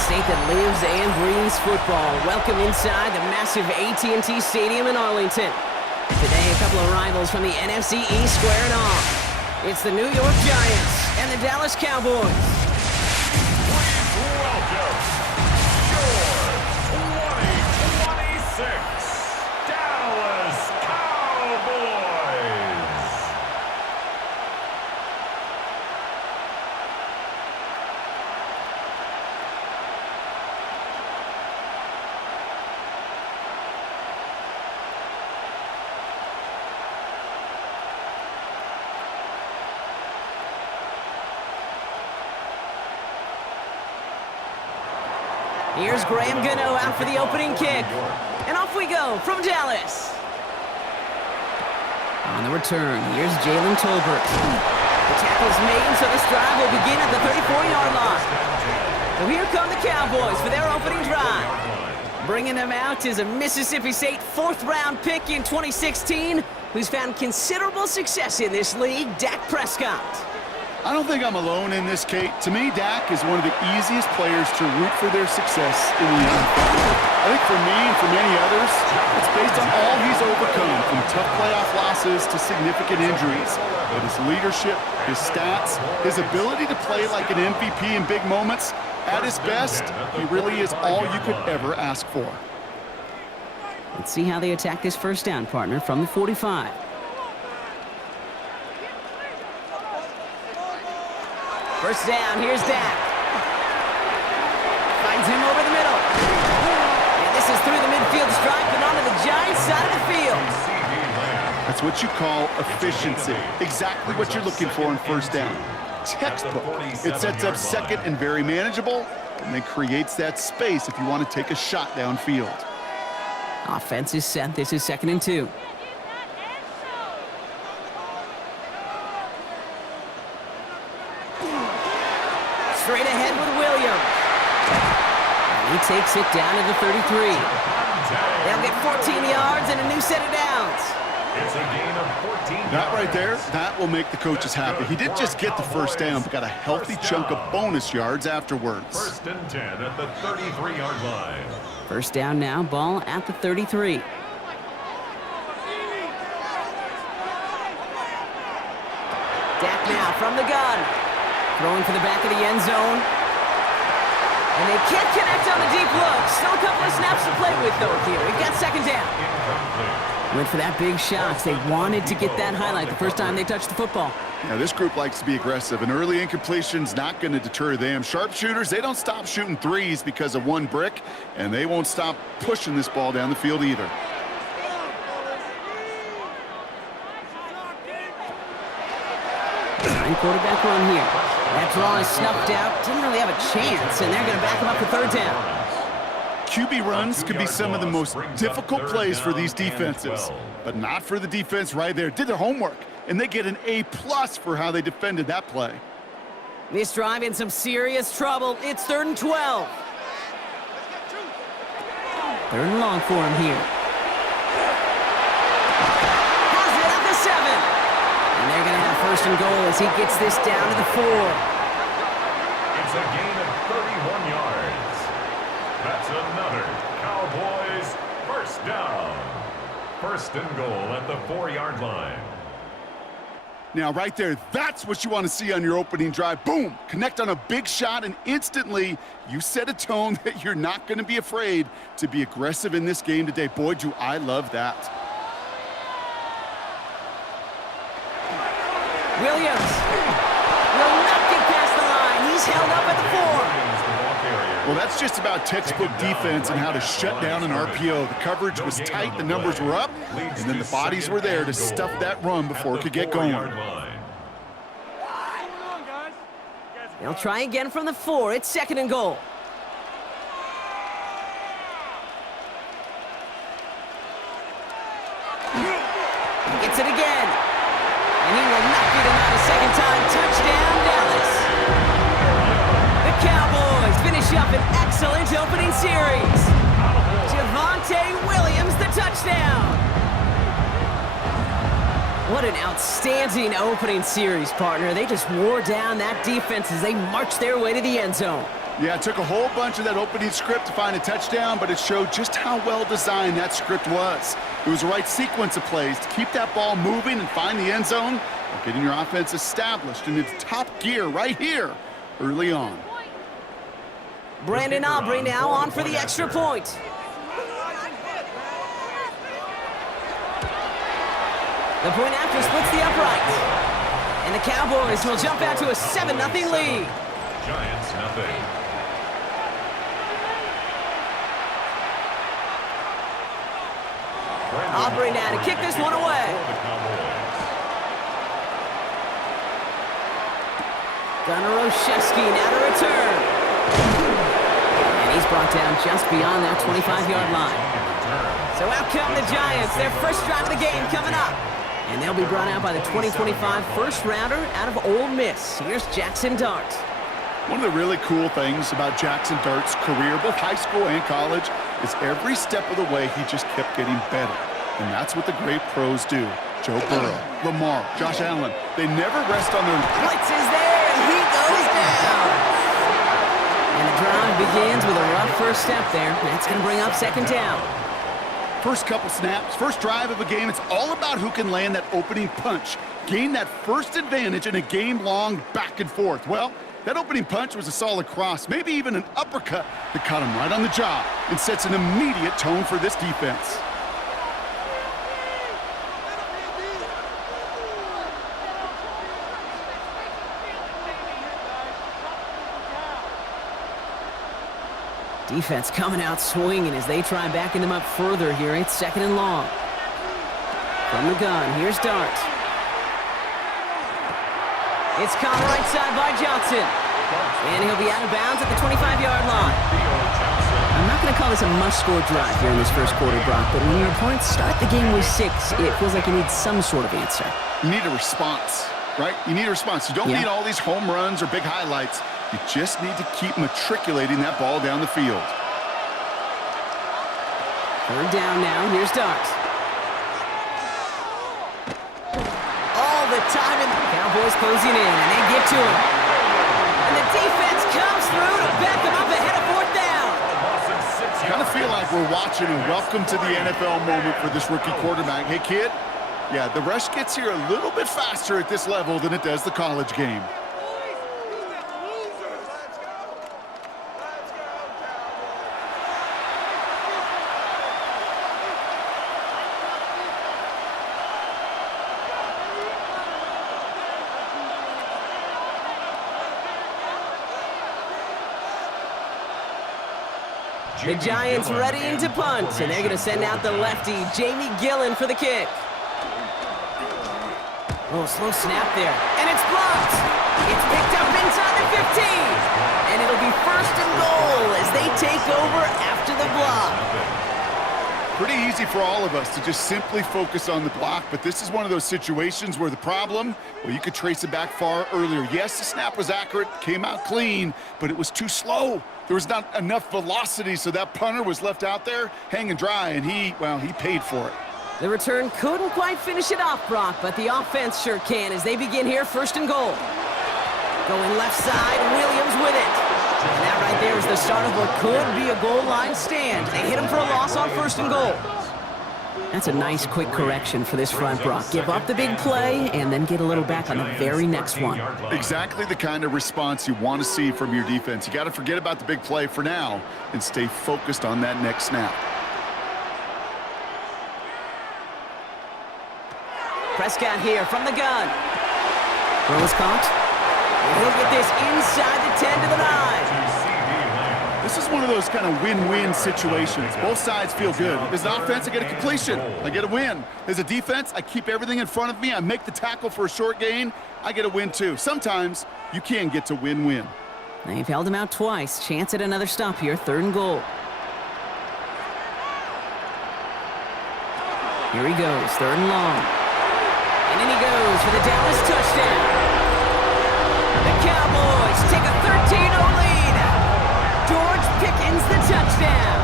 state that lives and breathes football. Welcome inside the massive AT&T Stadium in Arlington. Today, a couple of rivals from the NFC East squaring off. It's the New York Giants and the Dallas Cowboys. Please welcome your 2026 Dallas Cowboys. Here's Graham Gano out for the opening kick. And off we go from Dallas. On the return, here's Jalen Tolbert. The tackle's made, so this drive will begin at the 34-yard line. So here come the Cowboys for their opening drive. Bringing them out is a Mississippi State fourth-round pick in 2016, who's found considerable success in this league, Dak Prescott. I don't think I'm alone in this, Kate. To me, Dak is one of the easiest players to root for their success in the NFL. I think for me and for many others, it's based on all he's overcome, from tough playoff losses to significant injuries. But his leadership, his stats, his ability to play like an MVP in big moments, at his best, he really is all you could ever ask for. Let's see how they attack this first down, partner, from the 45. First down, here's Dak. Finds him over the middle. And this is through the midfield stripe and onto the Giants side of the field. That's what you call efficiency. Exactly what you're looking for in first down. Textbook. It sets up second and very manageable, and then creates that space if you want to take a shot downfield. Offense is set. This is 2nd and 2. Straight ahead with Williams. And he takes it down to the 33. They'll get 14 yards and a new set of downs. It's a gain of 14 yards. That right there, that will make the coaches happy. He didn't just get the first down, but got a healthy chunk of bonus yards afterwards. 1st and 10 at the 33-yard line. First down now, ball at the 33. Dak now from the gun. Throwing for the back of the end zone. And they can't connect on the deep look. Still a couple of snaps to play with, though, here. We've got 2nd down. Went for that big shot. They wanted to get that highlight the first time they touched the football. Now, this group likes to be aggressive, and early incompletion's not going to deter them. Sharpshooters, they don't stop shooting threes because of one brick, and they won't stop pushing this ball down the field either. Quarterback run here. That draw is snuffed out. Didn't really have a chance, and they're going to back him up for 3rd down. QB runs could be some of the most difficult plays for these defenses, but not for the defense right there. Did their homework, and they get an A+ for how they defended that play. This drive in some serious trouble. It's 3rd and 12. 3rd and long for him here. Has it at the 7. And they're going to have 1st and goal as he gets this down to the 4. It's a gain of 31 yards. That's another Cowboys 1st down. 1st and goal at the 4-yard line. Now, right there, that's what you want to see on your opening drive. Boom! Connect on a big shot, and instantly you set a tone that you're not going to be afraid to be aggressive in this game today. Boy, do I love that. Williams will not get past the line. He's held up at the 4. Well, that's just about textbook defense and how to shut down an RPO. The coverage was tight, the numbers were up, and then the bodies were there to stuff that run before it could get going. They'll try again from the 4. It's 2nd and goal. He gets it again. And he will not beat him out a 2nd time. Touchdown, Dallas. The Cowboys finish up an excellent opening series. Javonte Williams, the touchdown. What an outstanding opening series, partner. They just wore down that defense as they marched their way to the end zone. Yeah, it took a whole bunch of that opening script to find a touchdown, but it showed just how well designed that script was. It was the right sequence of plays to keep that ball moving and find the end zone, and getting your offense established in its top gear right here early on. Brandon Aubrey now on for the extra point. The point after splits the upright. And the Cowboys will jump out to a 7-0 lead. Giants nothing. Aubrey now to kick this one away. Gunnar Olszewski now to return. And he's brought down just beyond that 25-yard line. So out come the Giants, their first drive of the game coming up. And they'll be brought out by the 2025 first-rounder out of Ole Miss. Here's Jackson Dart. One of the really cool things about Jackson Dart's career, both high school and college, is every step of the way he just kept getting better. And that's what the great pros do. Joe Burrow, Lamar, Josh Allen, they never rest on their... Blitz is there, and he goes down. And the drive begins with a rough first step there. That's going to bring up second down. First couple snaps, first drive of a game, it's all about who can land that opening punch. Gain that first advantage in a game-long back and forth. Well, that opening punch was a solid cross, maybe even an uppercut that caught him right on the job and sets an immediate tone for this defense. Defense coming out swinging as they try backing them up further here. It's second and long. From the gun, here's Dart. It's caught right side by Johnson. And he'll be out of bounds at the 25-yard line. I'm not going to call this a must-score drive here in this first quarter, Brock, but when your opponents start the game with 6, it feels like you need some sort of answer. You need a response, right? You need a response. You don't need all these home runs or big highlights. You just need to keep matriculating that ball down the field. Third down now. Here's Dart. All the time, and the Cowboys closing in, and they get to him. And the defense comes through to back them up ahead of fourth down. I kind of feel like we're watching a welcome to the NFL moment for this rookie quarterback. Hey, kid, yeah, the rush gets here a little bit faster at this level than it does the college game. The Giants readying to punt, and they're going to send out the lefty, Jamie Gillen, for the kick. Oh, slow snap there, and it's blocked. It's picked up inside the 15, and it'll be first and goal as they take over after the block. Pretty easy for all of us to just simply focus on the block, but this is one of those situations where the problem, well, you could trace it back far earlier. Yes, the snap was accurate, came out clean, but it was too slow. There was not enough velocity, so that punter was left out there hanging dry, and he paid for it. The return couldn't quite finish it off, Brock, but the offense sure can as they begin here first and goal. Going left side, Williams with it. And that right there is the start of what could be a goal line stand. They hit him for a loss on first and goal. That's a nice quick correction for this front, Brock. Give up the big play and then get a little back on the very next one. Exactly the kind of response you want to see from your defense. You got to forget about the big play for now and stay focused on that next snap. Prescott here from the gun. Throw is caught. And he'll get this inside the 10 to the 9. This is one of those kind of win-win situations. Both sides feel good. As an offense, I get a completion. I get a win. As a defense, I keep everything in front of me. I make the tackle for a short gain. I get a win, too. Sometimes you can get to win-win. They've held him out twice. Chance at another stop here. Third and goal. Here he goes. Third and long. And in he goes for the Dallas touchdown. The Cowboys take a 13-0 lead. George Pickens the touchdown.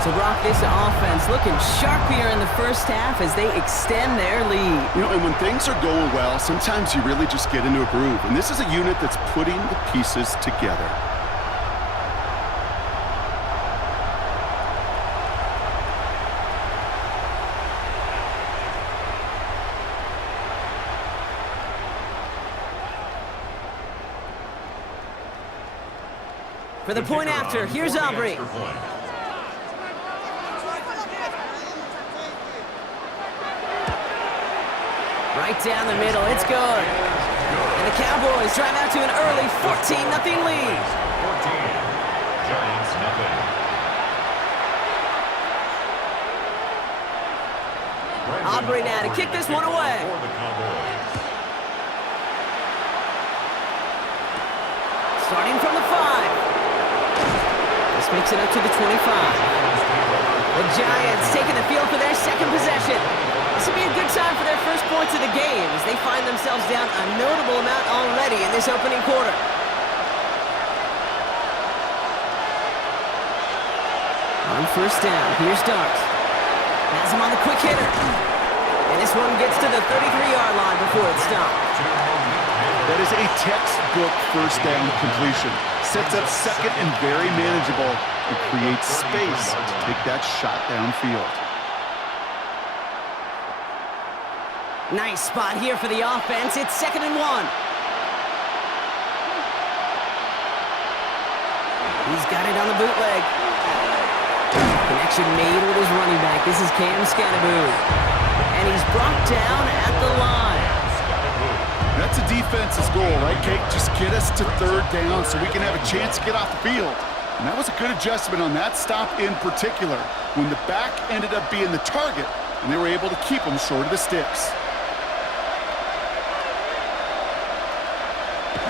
So Brock, this offense looking sharp here in the first half as they extend their lead. You know, and when things are going well, sometimes you really just get into a groove. And this is a unit that's putting the pieces together. For the point after, here's Aubrey. Right down the middle, it's good. And the Cowboys drive out to an early 14-0 lead. 14, Giants nothing. Aubrey now to kick this one away. For the Cowboys. Starting from the 5. This makes it up to the 25. The Giants taking the field for their second possession. This will be a good time for their first points of the game as they find themselves down a notable amount already in this opening quarter. On first down, here's Dart. Has him on the quick hitter. And this one gets to the 33-yard line before it's stopped. That is a textbook first down completion. Sets up second and very manageable and creates space to take that shot downfield. Nice spot here for the offense. It's 2nd and 1. He's got it on the bootleg. Connection made with his running back. This is Cam Scannaboo. And he's brought down at the line. That's a defense's goal, right, Kate? Just get us to 3rd down so we can have a chance to get off the field. And that was a good adjustment on that stop in particular, when the back ended up being the target, and they were able to keep him short of the sticks.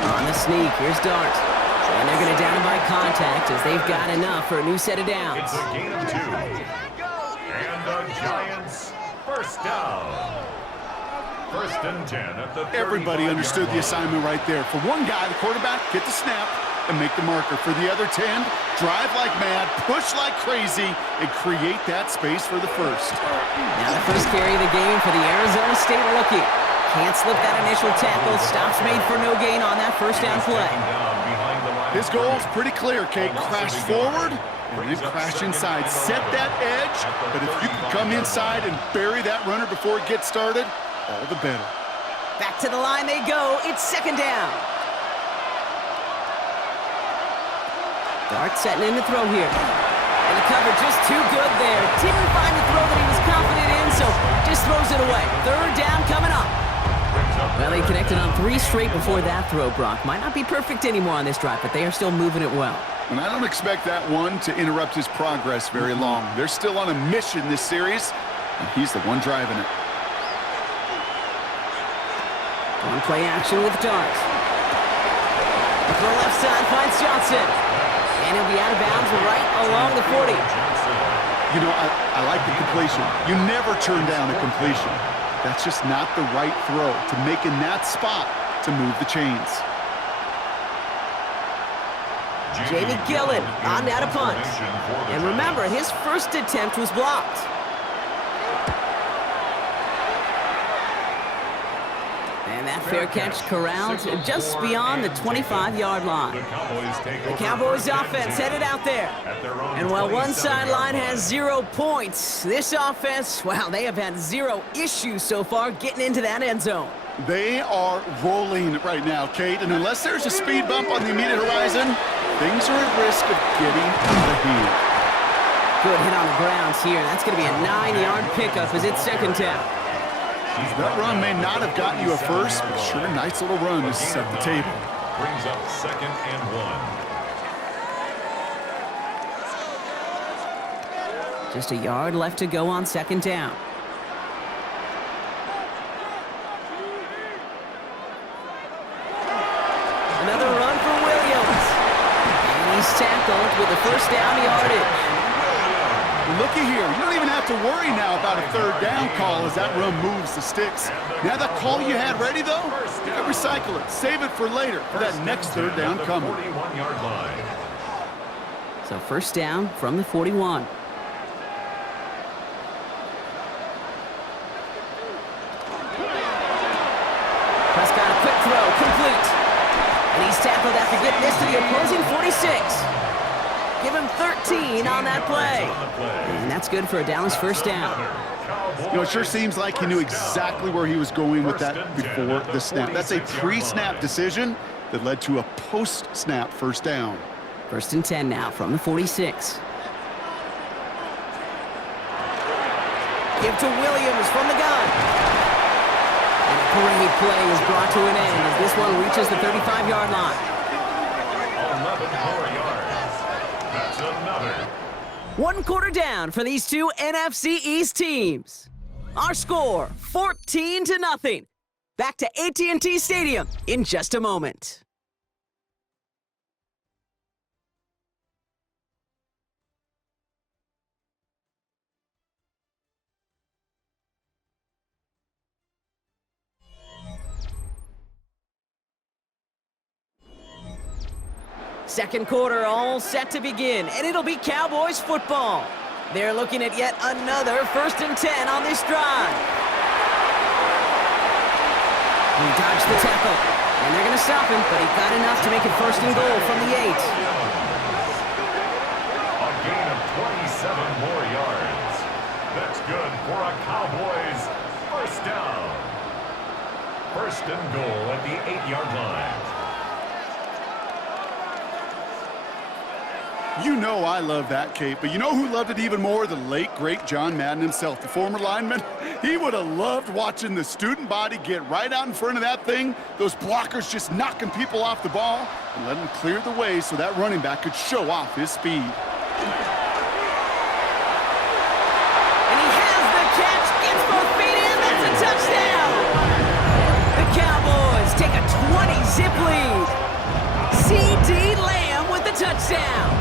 On the sneak, here's Dart. And they're going to down him by contact as they've got enough for a new set of downs. It's a gain of 2. And the Giants first down. 1st and 10 at the 35-yard Everybody understood the assignment right there. For one guy, the quarterback, get the snap and make the marker. For the other 10, drive like mad, push like crazy, and create that space for the first. Now the first carry of the game for the Arizona State rookie. Can't slip that initial tackle. Stops made for no gain on that first down play. His goal is pretty clear, Kate. Crash forward and then crash inside. Set that edge, but if you can come inside and bury that runner before it gets started, all the better. Back to the line they go. It's 2nd down. Dart setting in the throw here. And the cover just too good there. Didn't find the throw that he was confident in, so just throws it away. 3rd down coming up. Well, he connected on 3 straight before that throw, Brock. Might not be perfect anymore on this drive, but they are still moving it well. And I don't expect that one to interrupt his progress very long. They're still on a mission this series, and he's the one driving it. On play action with Dart. The throw left side finds Johnson. And he'll be out of bounds right along the 40. You know, I like the completion. You never turn down a completion. That's just not the right throw to make in that spot to move the chains. Jamie Gillen on that a punt. And remember, his first attempt was blocked. And that fair catch corralled just beyond the 25-yard line. The Cowboys offense headed out there. And while one sideline has 0 points, this offense, well, they have had 0 issues so far getting into that end zone. They are rolling right now, Kate, and unless there's a speed bump on the immediate horizon, things are at risk of getting out of hand. Good hit on the grounds here. That's going to be a 9-yard pickup as it's 2nd down. That run may not have gotten you a first, but sure, nice little run to set the table. Brings up 2nd and 1. Just a yard left to go on 2nd down. Another run for Williams. And he's tackled with the first down yardage. Looky here, you don't even have to worry now about a 3rd down call as that run moves the sticks. Now that call you had ready, though, you can recycle it. Save it for later, for that next 3rd down coming. 41-yard line. So 1st down from the 41. Give him 13 on that play. And that's good for a Dallas first down. You know, it sure seems like he knew exactly where he was going with that before the snap. That's a pre-snap decision that led to a post-snap first down. 1st and 10 now from the 46. Give to Williams from the gun. And a great play is brought to an end as this one reaches the 35-yard line. 11 more yards. That's another. 1 quarter down for these two NFC East teams. Our score, 14-0. Back to AT&T Stadium in just a moment. Second quarter all set to begin, and it'll be Cowboys football. They're looking at yet another 1st and 10 on this drive. He dodged the tackle, and they're going to stop him, but he got enough to make it 1st and goal from the 8. A gain of 27 more yards. That's good for a Cowboys first down. 1st and goal at the 8-yard line. You know I love that, Kate, but you know who loved it even more? The late, great John Madden himself, the former lineman. He would have loved watching the student body get right out in front of that thing, those blockers just knocking people off the ball, and let him clear the way so that running back could show off his speed. And he has the catch, gets both feet in, that's a touchdown! The Cowboys take a 20-zip lead. C.D. Lamb with the touchdown.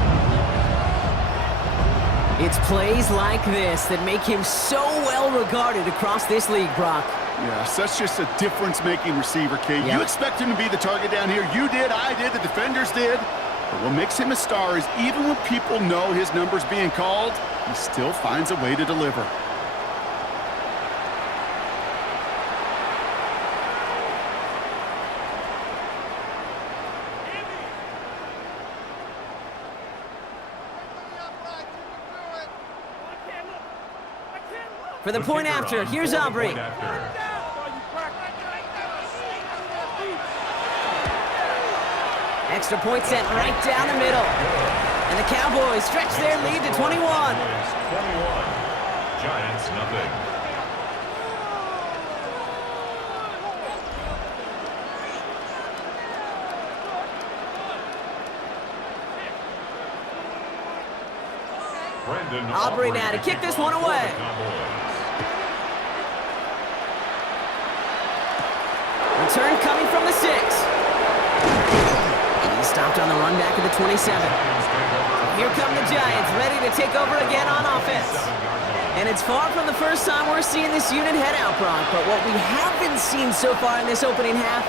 It's plays like this that make him so well regarded across this league, Brock. Yeah, such just a difference-making receiver, Kate. Yep. You expect him to be the target down here. You did, I did, the defenders did. But what makes him a star is even when people know his number's being called, he still finds a way to deliver. For the point after, here's Aubrey. Extra point sent right down the middle. And the Cowboys stretch their lead to 21. 21. Giants nothing. Aubrey now to kick this one away. Return coming from the 6. He's stopped on the run back at the 27. Here come the Giants, ready to take over again on offense. And it's far from the first time we're seeing this unit head out, Brock, but what we haven't seen so far in this opening half,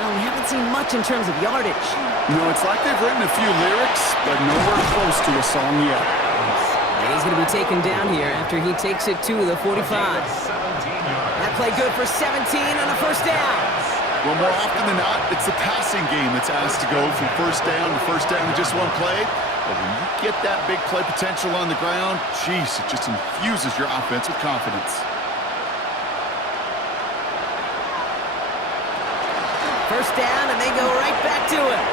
well, we haven't seen much in terms of yardage. No, it's like they've written a few lyrics, but nowhere close to a song yet. And he's going to be taken down here after he takes it to the 45. That play good for 17 and a first down. Well, more often than not, it's the passing game that's asked to go from first down in just one play. But when you get that big play potential on the ground, geez, it just infuses your offense with confidence. First down, and they go right back to it.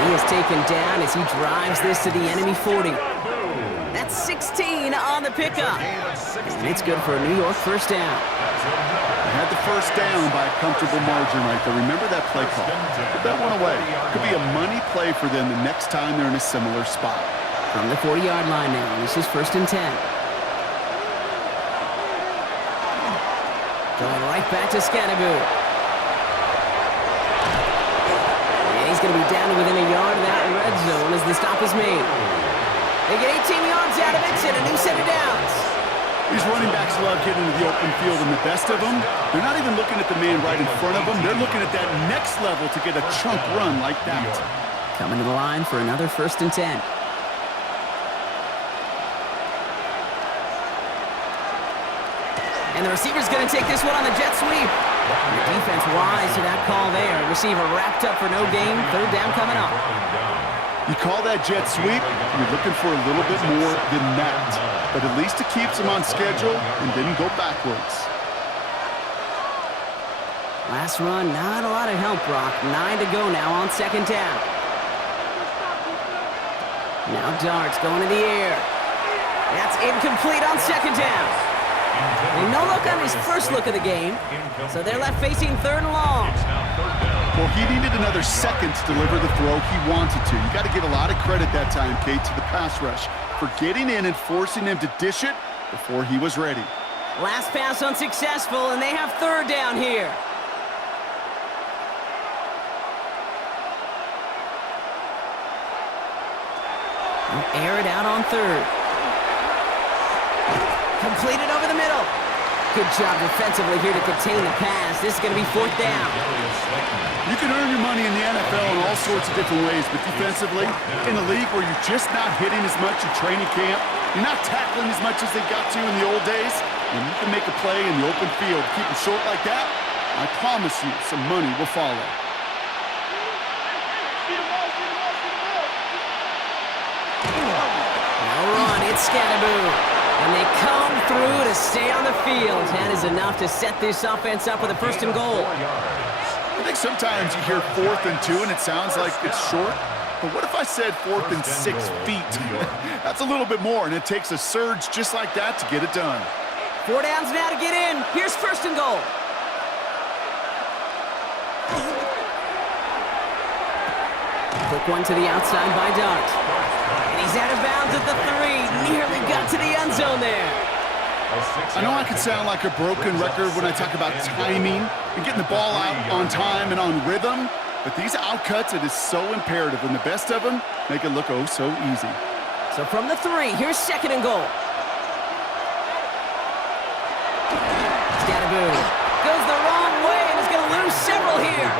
He is taken down as he drives this to the enemy 40. That's 16 on the pickup. And it's good for a New York first down. They had the first down by a comfortable margin right there. Remember that play call. Put that one away. Could be a money play for them the next time they're in a similar spot. From the 40-yard line now, this is 1st and 10. Going right back to Scannaboo. And he's going to be down to within a yard of that red zone as the stop is made. They get 18 yards out of it and a new set of downs. These running backs love getting into the open field, and the best of them, they're not even looking at the man right in front of them. They're looking at that next level to get a chunk run like that. Coming to the line for another 1st and 10. And the receiver's going to take this one on the jet sweep. And the defense wise to that call there. Receiver wrapped up for no gain. 3rd down coming up. You call that jet sweep, you're looking for a little bit more than that. But at least it keeps him on schedule and didn't go backwards. Last run, not a lot of help, Brock. 9 to go now on second down. Now darts going in the air. That's incomplete on second down. And no look on his first look of the game, so they're left facing third and long. Well, he needed another second to deliver the throw he wanted to. You got to give a lot of credit that time, Kate, to the pass rush for getting in and forcing him to dish it before he was ready. Last pass unsuccessful, and they have third down here. Air it out on third. Completed over the middle. Good job defensively here to contain the pass. This is going to be fourth down. You can earn your money in the NFL in all sorts of different ways, but defensively, in a league where you're just not hitting as much in training camp, you're not tackling as much as they got to in the old days, when you can make a play in the open field, keep it short like that, I promise you some money will follow. No run, it's Scatterboo. And they come through to stay on the field. That is enough to set this offense up with a first and goal. I think sometimes you hear 4th and 2 and it sounds like it's short. But what if I said 4th and 6 feet? That's a little bit more, and it takes a surge just like that to get it done. 4 downs now to get in. Here's first and goal. Quick one to the outside by Dart. And he's out of bounds at the 3. Nearly got to the end zone there. I know I can sound like a broken record when I talk about timing and getting the ball out on time and on rhythm, but these outcuts, it is so imperative, and the best of them make it look oh so easy. So from the 3, here's second and goal. Scatterboo goes the wrong way and is going to lose several here.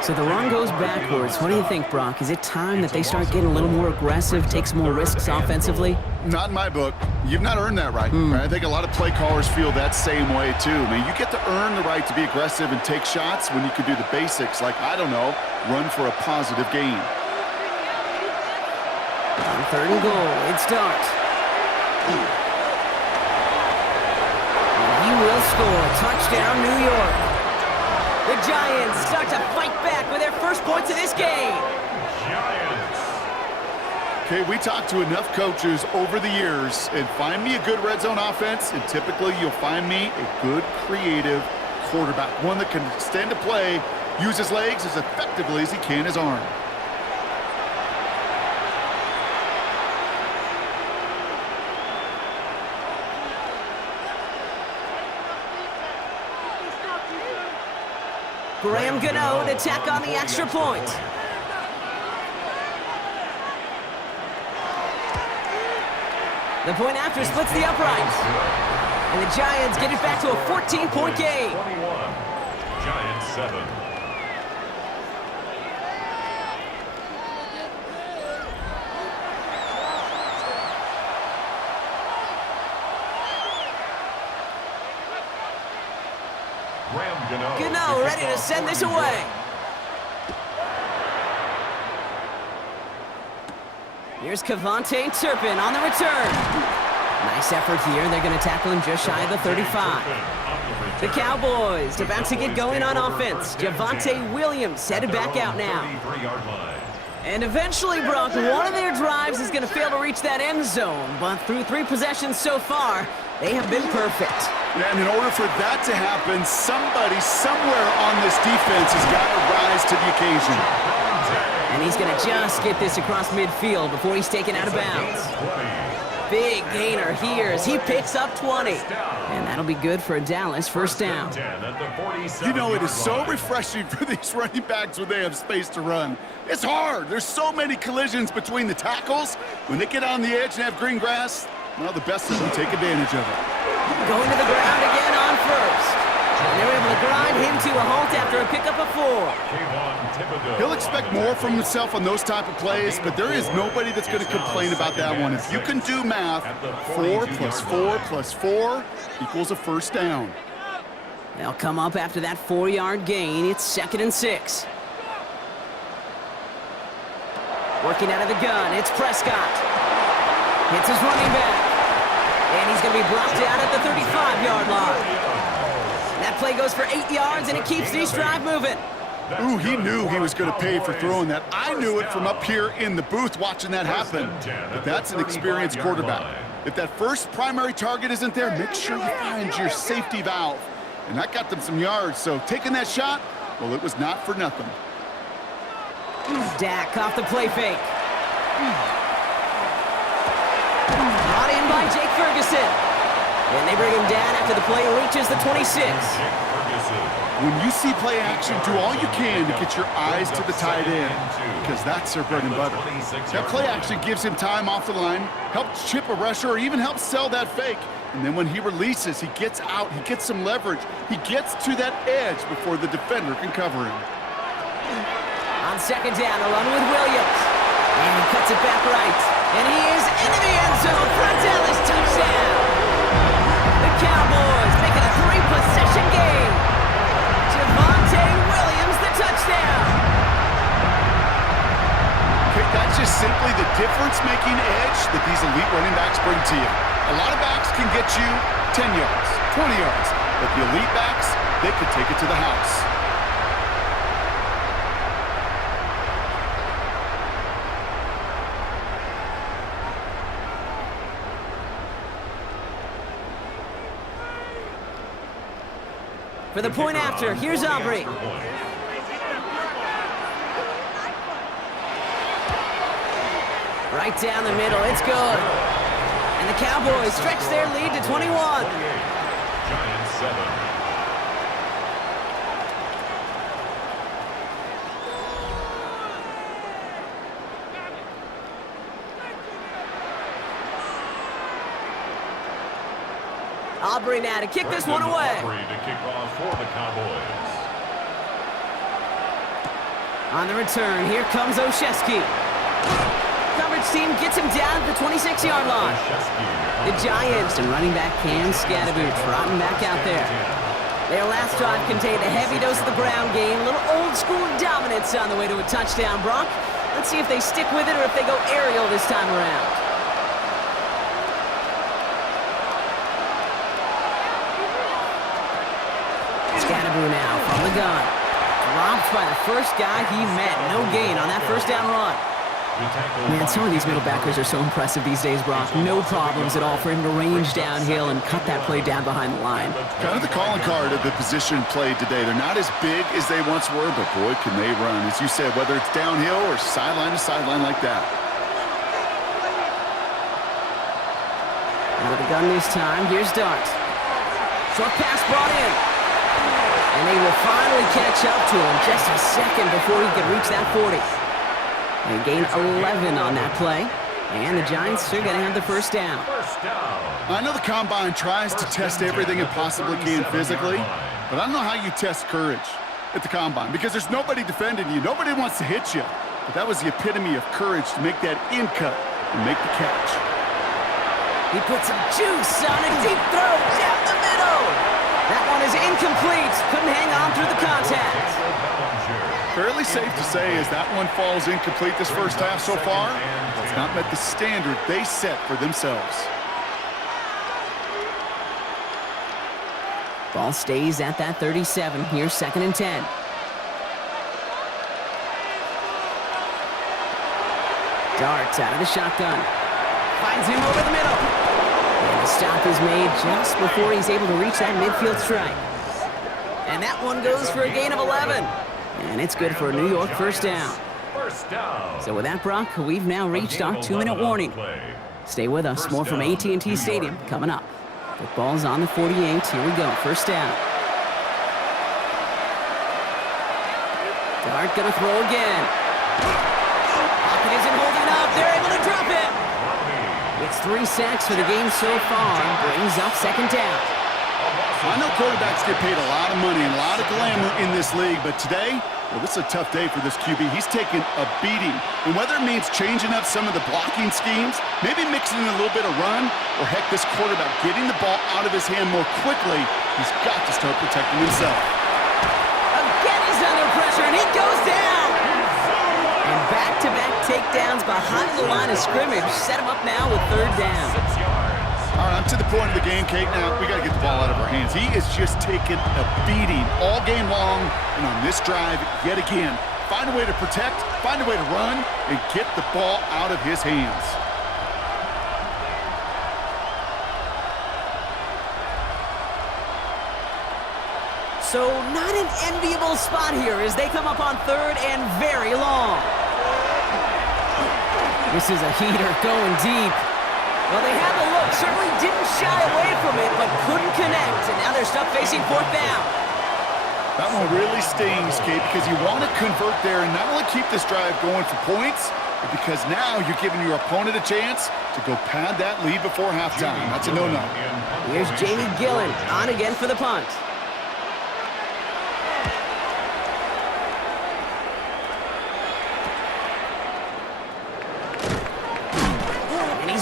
So the run goes backwards. What do you think, Brock? Is it time that they start getting a little more aggressive, take some more risks offensively? Not in my book. You've not earned that right. I think a lot of play callers feel that same way, too. I mean, you get to earn the right to be aggressive and take shots when you can do the basics, like, I don't know, run for a positive gain. On third and goal, it's Dart. And he will score. Touchdown, New York. The Giants start to fight back with their first points of this game. Giants. Okay, we talked to enough coaches over the years, and find me a good red zone offense, and typically you'll find me a good creative quarterback, one that can extend a play, use his legs as effectively as he can his arm. Graham Gano to tack on the extra point. The point after splits the uprights. And the Giants get it back to a 14-point game. 21. Giants 7. Gano ready to send this away. Here's Kevontae Turpin on the return. Nice effort here. They're going to tackle him just shy of the 35. The Cowboys about to get going on offense. Javonte Williams headed back out now. And eventually, Brock, one of their drives is going to fail to reach that end zone. But through 3 possessions so far, they have been perfect. Yeah, and in order for that to happen, somebody somewhere on this defense has got to rise to the occasion. And he's going to just get this across midfield before he's taken out of bounds. Big gainer here as he picks up 20. And that'll be good for a Dallas first down. You know, it is so refreshing for these running backs when they have space to run. It's hard. There's so many collisions between the tackles. When they get on the edge and have green grass, well, the best of them take advantage of it. Going to the ground again on first. And they're able to grind him to a halt after a pickup of 4. He'll expect more from himself on those type of plays, but there is nobody that's going to complain about that one. If you can do math, 4 plus 4 plus 4 equals a first down. They'll come up after that 4-yard gain. It's 2nd and 6. Working out of the gun, it's Prescott. Hits his running back. And he's going to be brought down at the 35-yard line. That play goes for 8 yards, and it keeps this drive moving. Ooh, he knew he was going to pay for throwing that. I knew it from up here in the booth watching that happen. But that's an experienced quarterback. If that first primary target isn't there, make sure you find your safety valve. And that got them some yards, so taking that shot, well, it was not for nothing. Dak off the play fake. Brought in by Jake Ferguson. And they bring him down after the play reaches the 26. When you see play action, do all you can to get your eyes to the tight end, because that's their bread and butter. That play action gives him time off the line, helps chip a rusher, or even helps sell that fake. And then when he releases, he gets out, he gets some leverage. He gets to that edge before the defender can cover him. On second down, a run with Williams. And he cuts it back right. And he is into the end zone for a Dallas touchdown. The Cowboys make it a 3-possession game. Javonte Williams, the touchdown. Okay, that's just simply the difference-making edge that these elite running backs bring to you. A lot of backs can get you 10 yards, 20 yards, but the elite backs, they could take it to the house. For the point after, here's Aubrey. Right down the middle, it's good. And the Cowboys stretch their lead to 21. Giants 7. Aubrey now to kick this one away. Aubrey to kick off for the Cowboys. On the return, here comes Olszewski. Coverage team gets him down at the 26-yard line. The Giants and running back Cam Scatterboot trotting back out there. Their last drive contained a heavy dose of the ground game, a little old-school dominance on the way to a touchdown, Brock. Let's see if they stick with it or if they go aerial this time around. Scatterboot now from the gun. Dropped by the first guy he met. No gain on that first down run. Man, some of these middle backers are so impressive these days, Brock. No problems at all for him to range downhill and cut that play down behind the line. Kind of the calling card of the position played today. They're not as big as they once were, but boy, can they run. As you said, whether it's downhill or sideline to sideline like that. Out of the gun this time, here's Dart. Short pass brought in. And they will finally catch up to him just a second before he could reach that 40. They gain 11 on that play. And the Giants are going to have the first down. I know the Combine tries to test everything it possibly can physically, but I don't know how you test courage at the Combine because there's nobody defending you. Nobody wants to hit you. But that was the epitome of courage to make that in cut and make the catch. He puts some juice on a deep throw down the middle. That one is incomplete. Couldn't hang on through the contact. Fairly safe to say as that one falls incomplete this first half so far, it's not met the standard they set for themselves. Ball stays at that 37. Here's 2nd and 10. Darts out of the shotgun. Finds him over the middle. And the stop is made just before he's able to reach that midfield strike. And that one goes for a gain of 11. And it's good for a New York first down. So with that, Brock, we've now reached our 2-minute warning. Stay with us. More from AT&T Stadium coming up. Football's on the 48. Here we go. First down. Dart gonna throw again. Pocket isn't holding up. They're able to drop it. It's 3 sacks for the game so far. Brings up 2nd down. I know quarterbacks get paid a lot of money and a lot of glamour in this league, but today, well, this is a tough day for this QB. He's taken a beating. And whether it means changing up some of the blocking schemes, maybe mixing in a little bit of run, or heck, this quarterback getting the ball out of his hand more quickly, he's got to start protecting himself. Again, he's under pressure, and he goes down. And back-to-back takedowns behind the line of scrimmage. Set him up now with third down. 6 yards. All right, I'm to the point of the game, Kate. Now, we got to get the ball out of our hands. He is just taking a beating all game long, and on this drive, yet again, find a way to protect, find a way to run, and get the ball out of his hands. So not an enviable spot here as they come up on third and very long. This is a heater going deep. Well, they had the look, certainly didn't shy away from it, but couldn't connect, and now they're stuck facing fourth down. That one really stings, Kate, because you want to convert there and not only keep this drive going for points, but because now you're giving your opponent a chance to go pad that lead before halftime. That's a no-no. Here's Jamie Gillen on again for the punt.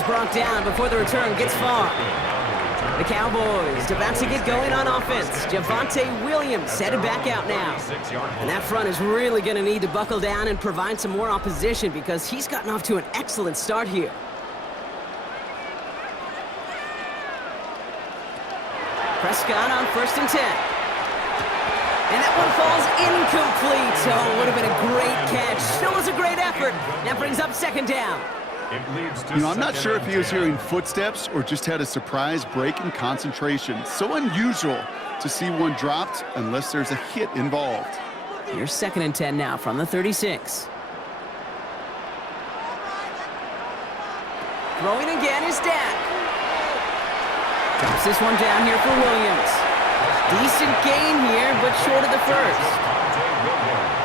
Brought down before the return gets far. The Cowboys about to get going on offense. Javonte Williams headed back out now. And that front is really going to need to buckle down and provide some more opposition because he's gotten off to an excellent start here. Prescott on 1st and 10. And that one falls incomplete. Oh, would have been a great catch. Still was a great effort. That brings up 2nd down. I'm not sure if he was hearing footsteps or just had a surprise break in concentration. So unusual to see one dropped unless there's a hit involved. Here's 2nd and 10 now from the 36. Throwing again is Dak. Drops this one down here for Williams. Decent gain here, but short of the first.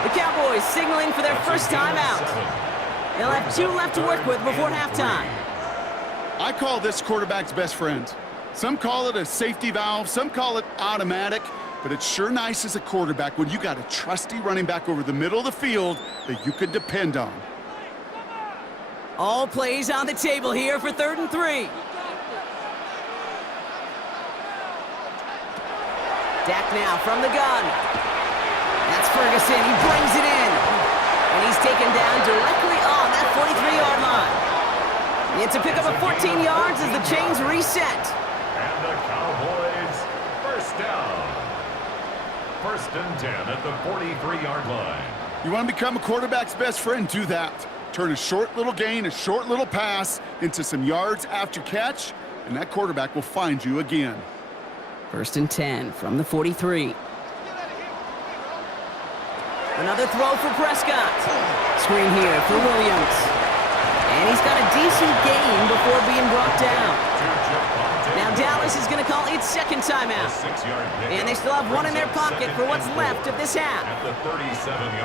The Cowboys signaling for their first time out. They'll have 2 left to work with before halftime. I call this quarterback's best friend. Some call it a safety valve, some call it automatic, but it's sure nice as a quarterback when you got a trusty running back over the middle of the field that you can depend on. All plays on the table here for 3rd and 3. Dak now from the gun. That's Ferguson. He brings it in. And he's taken down directly on that 43-yard line. It's a pickup of 14 yards as the chains reset. And the Cowboys, first down. 1st and 10 at the 43-yard line. You want to become a quarterback's best friend? Do that. Turn a short little gain, a short little pass into some yards after catch, and that quarterback will find you again. 1st and 10 from the 43. Another throw for Prescott. Screen here for Williams. And he's got a decent gain before being brought down. Now Dallas is going to call its 2nd timeout. And they still have one in their pocket for what's left of this half.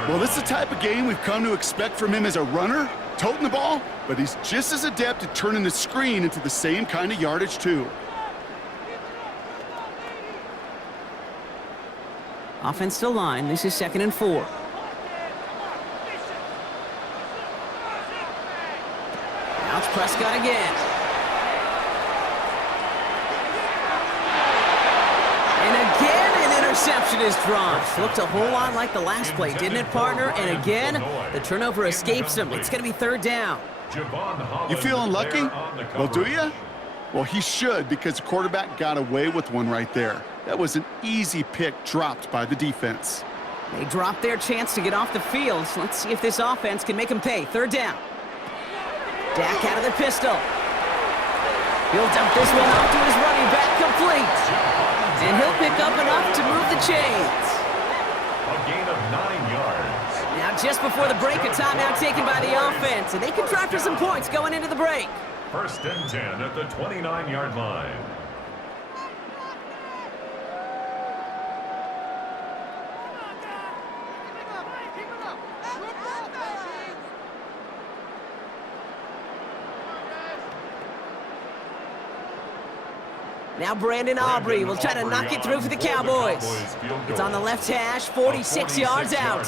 Well, this is the type of game we've come to expect from him as a runner, toting the ball, but he's just as adept at turning the screen into the same kind of yardage, too. Offense to line. This is 2nd and 4. Now it's Prescott again. And again, an interception is dropped. Looked a whole lot like the last play, didn't it, partner? And again, the turnover escapes him. It's going to be 3rd down. You feeling lucky? Well, do you? Well, he should, because the quarterback got away with one right there. That was an easy pick dropped by the defense. They dropped their chance to get off the field. So let's see if this offense can make them pay. 3rd down. Dak out of the pistol. He'll dump this one off to his running back, complete. And he'll pick up enough to move the chains. A gain of 9 yards. Now just before the break, a timeout taken by the offense. And they can try for some points going into the break. 1st and 10 at the 29-yard line. Now Brandon Aubrey will try to knock it through for the Cowboys. It's on the left hash, 46 yards out.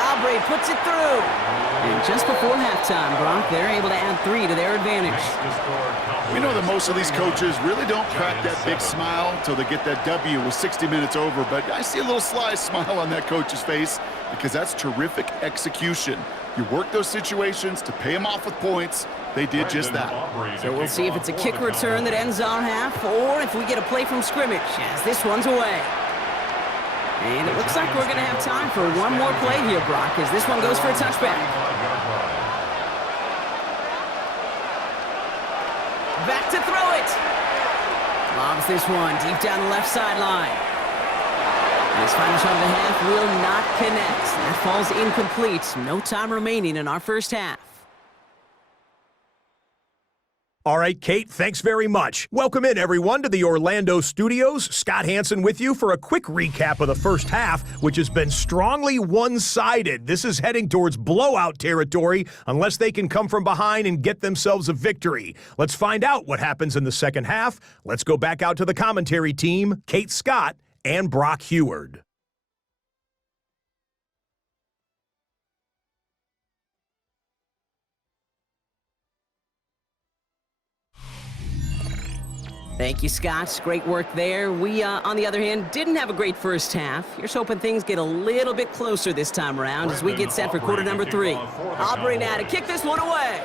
Aubrey puts it through. And just before halftime, Brock, they're able to add 3 to their advantage. We know that most of these coaches really don't crack that big smile until they get that W with 60 minutes over, but I see a little sly smile on that coach's face because that's terrific execution. You work those situations to pay them off with points. They did just that. So we'll see if it's a kick return that ends our half, or if we get a play from scrimmage, as this one's away. And it looks like we're going to have time for one more play here, Brock, as this one goes for a touchback. Back to throw it. Lobs this one deep down the left sideline. His final shot of the half will not connect. That falls incomplete. No time remaining in our first half. All right, Kate, thanks very much. Welcome in, everyone, to the Orlando studios. Scott Hansen with you for a quick recap of the first half, which has been strongly one-sided. This is heading towards blowout territory unless they can come from behind and get themselves a victory. Let's find out what happens in the second half. Let's go back out to the commentary team, Kate Scott and Brock Heward. Thank you, Scott. Great work there. We, on the other hand, didn't have a great first half. Here's hoping things get a little bit closer this time around as we get set for quarter number 3. Aubrey now to kick this one away.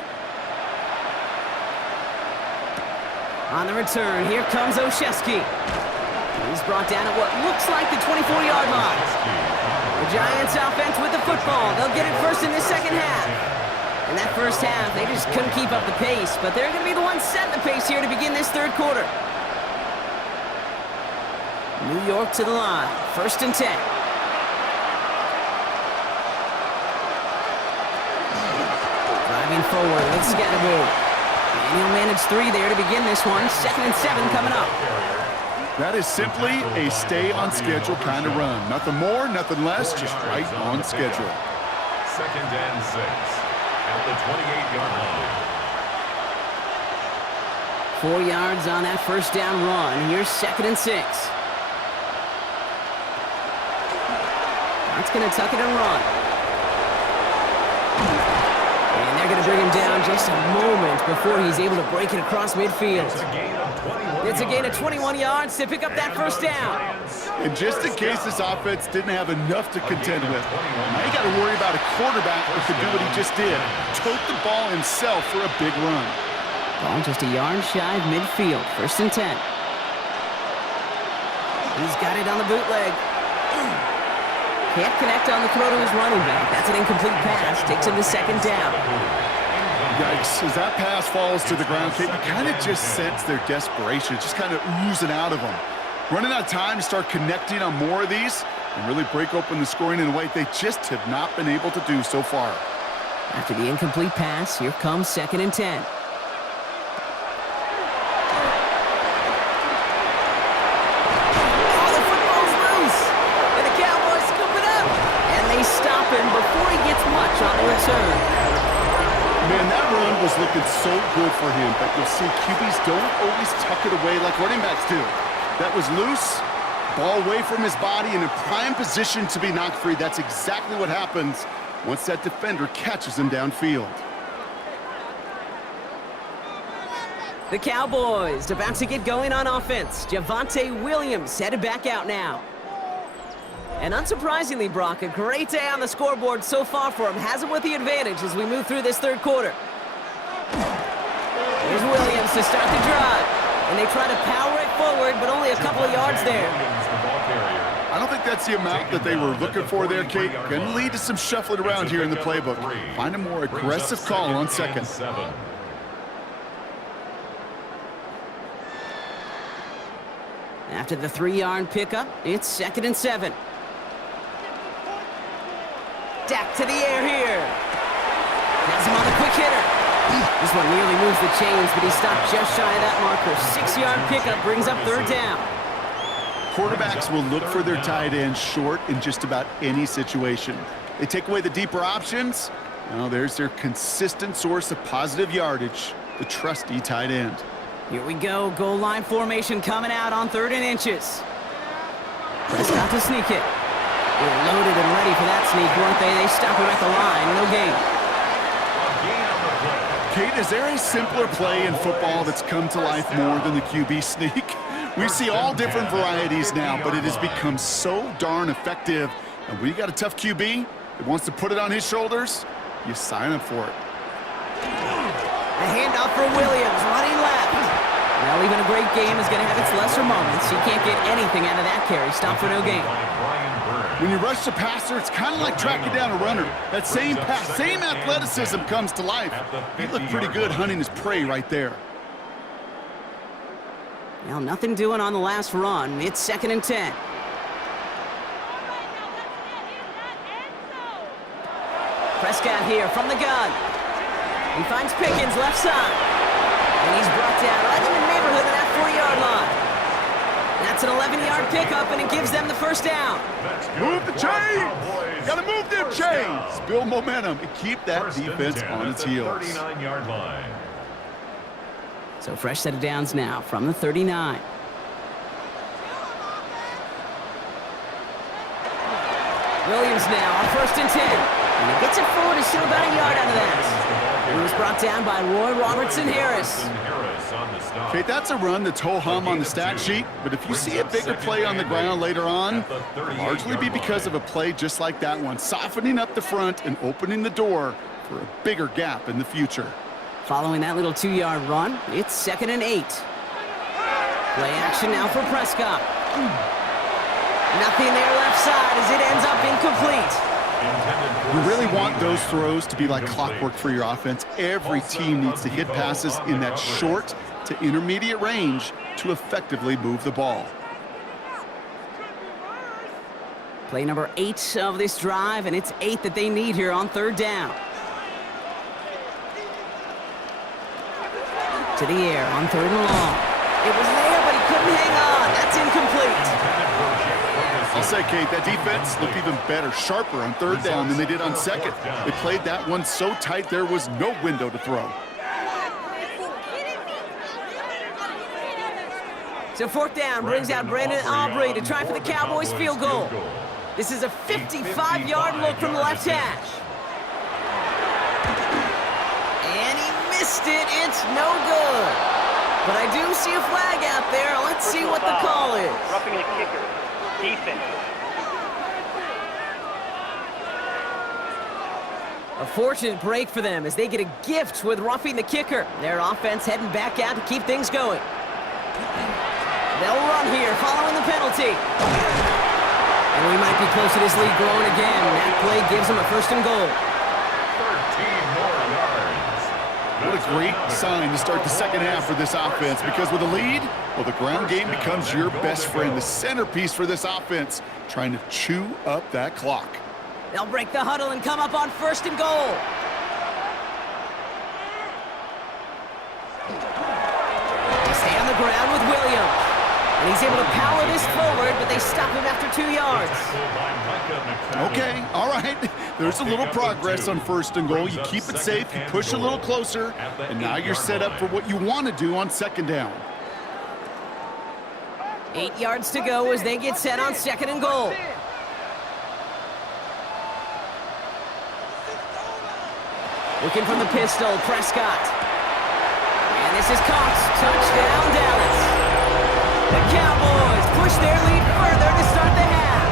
On the return, here comes Olszewski. He's brought down at what looks like the 24-yard line. The Giants offense with the football. They'll get it first in this second half. In that first half, they just couldn't keep up the pace, but they're going to be the ones setting the pace here to begin this third quarter. New York to the line. 1st and 10. Driving forward with Scatterbo. And he'll manage 3 there to begin this one. 2nd and 7 coming up. That is simply a stay-on-schedule kind of run. Nothing more, nothing less, just right on schedule. 2nd and 6 at the 28-yard line. 4 yards on that first down run. Here's 2nd and 6. That's going to tuck it and run. And they're going to bring him down just a moment before he's able to break it across midfield. It's a gain of 21 yards to pick up that first down. And just in case this offense didn't have enough to contend with, now you got to worry about a quarterback who could do what he just did. Tote the ball himself for a big run. Ball just a yard shy of midfield. 1st and 10. He's got it on the bootleg. Can't connect on the throw to his running back. That's an incomplete pass. Takes him to 2nd down. Yikes. As that pass falls to the ground, Kate, you kind of just sense their desperation. Just kind of oozing out of them. Running out of time to start connecting on more of these and really break open the scoring in a way they just have not been able to do so far. After the incomplete pass, here comes 2nd and 10. Oh, the football's loose! And the Cowboys scoop it up! And they stop him before he gets much on the return. Man, that run was looking so good for him, but you'll see QBs don't always tuck it away like running backs do. That was loose, ball away from his body, and in prime position to be knocked free. That's exactly what happens once that defender catches him downfield. The Cowboys about to get going on offense. Javonte Williams headed back out now. And unsurprisingly, Brock, a great day on the scoreboard so far for him. Has him with the advantage as we move through this third quarter. Here's Williams to start the drive. And they try to power it forward, but only a couple of yards there. I don't think that's the amount that they were looking for there, Kate. Going to lead to some shuffling around here in the playbook. Find a more aggressive call on 2nd. After the 3-yard pickup, it's 2nd and 7. Dak to the air here. Has him on the quick hitter. This one nearly moves the chains, but he stopped just shy of that marker. 6-yard pickup brings up 3rd down. Quarterbacks will look for their tight end short in just about any situation. They take away the deeper options. Now there's their consistent source of positive yardage, the trusty tight end. Here we go. Goal line formation coming out on 3rd and inches. Prescott to sneak it. They're loaded and ready for that sneak, weren't they? They stop him at the line. No gain. Kate, is there a simpler play in football that's come to life more than the QB sneak? We see all different varieties now, but it has become so darn effective. And when you got a tough QB, He wants to put it on his shoulders. You sign him for it. A handoff for Williams, running left. Well, even a great game is going to have its lesser moments. He can't get anything out of that carry. Stop for no gain. When you rush the passer, it's kind of like tracking down a runner. That same pass, same athleticism comes to life. He looked pretty good hunting his prey right there. Well, nothing doing on the last run. It's 2nd and 10. Prescott here from the gun. He finds Pickens left side. And he's brought down right in the neighborhood of that 40-yard line. That's an 11-yard pickup, and it gives them the first down. Move the chains! Gotta move them chains! Build momentum and keep that defense on its heels. 39-yard line. So fresh set of downs now from the 39. Williams now on 1st and 10. And he gets it forward to still about a yard out of that. He was brought down by Roy Robertson Harris. Okay, that's a run that's ho-hum on the stat sheet, but if you see a bigger play on the ground later on, it'll largely be because of a play just like that one, softening up the front and opening the door for a bigger gap in the future. Following that little 2-yard run, it's 2nd and 8. Play action now for Prescott. Nothing there left side as it ends up incomplete. You really want those throws to be like clockwork for your offense. Every team needs to hit passes in that short to intermediate range to effectively move the ball. Play number 8 of this drive, and it's 8 that they need here on 3rd down. To the air on 3rd and long. It was there, but he couldn't hang on. That's incomplete. I'll say, Kate, that defense looked even better, sharper on 3rd down than they did on 2nd. They played that one so tight there was no window to throw. So 4th down brings out Brandon Aubrey to try for the Cowboys field goal. This is a 55-yard look from the left hash. And he missed it. It's no good. But I do see a flag out there. Let's see what the call is. Roughing the kicker. Defense. A fortunate break for them as they get a gift with roughing the kicker. Their offense heading back out to keep things going. They'll run here following the penalty. And we might be close to this lead growing again. That play gives them a 1st and goal. 13 more yards. What a great sign to start the 2nd half for this offense, because with a lead, well, the ground game becomes your best friend, the centerpiece for this offense, trying to chew up that clock. They'll break the huddle and come up on 1st and goal. They stay on the ground with Williams. And he's able to power this forward, but they stop him after 2 yards. Okay, all right. There's a little progress on 1st and goal. You keep it safe, you push a little closer, and now you're set up for what you want to do on 2nd down. 8 yards to go as they get set on 2nd and goal. Looking from the pistol, Prescott. And this is caught. Touchdown, Dallas. The Cowboys push their lead further to start the half.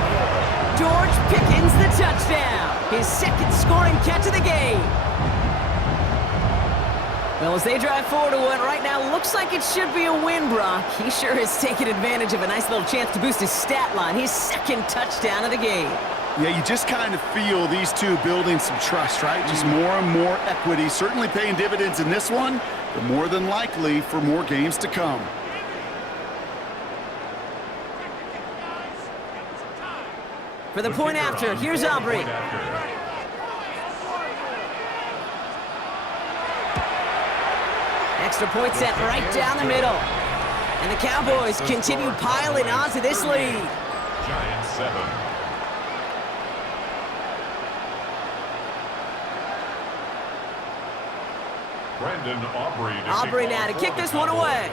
George Pickens the touchdown. His 2nd scoring catch of the game. Well, as they drive forward to what right now looks like it should be a win, Brock, he sure has taken advantage of a nice little chance to boost his stat line. His 2nd touchdown of the game. Yeah, you just kind of feel these two building some trust, right? Just more and more equity. Certainly paying dividends in this one, but more than likely for more games to come. For the point after, here's Aubrey. Extra point set right down the middle. And the Cowboys continue piling onto this lead. Giants 7. Brandon Aubrey now to kick this one away.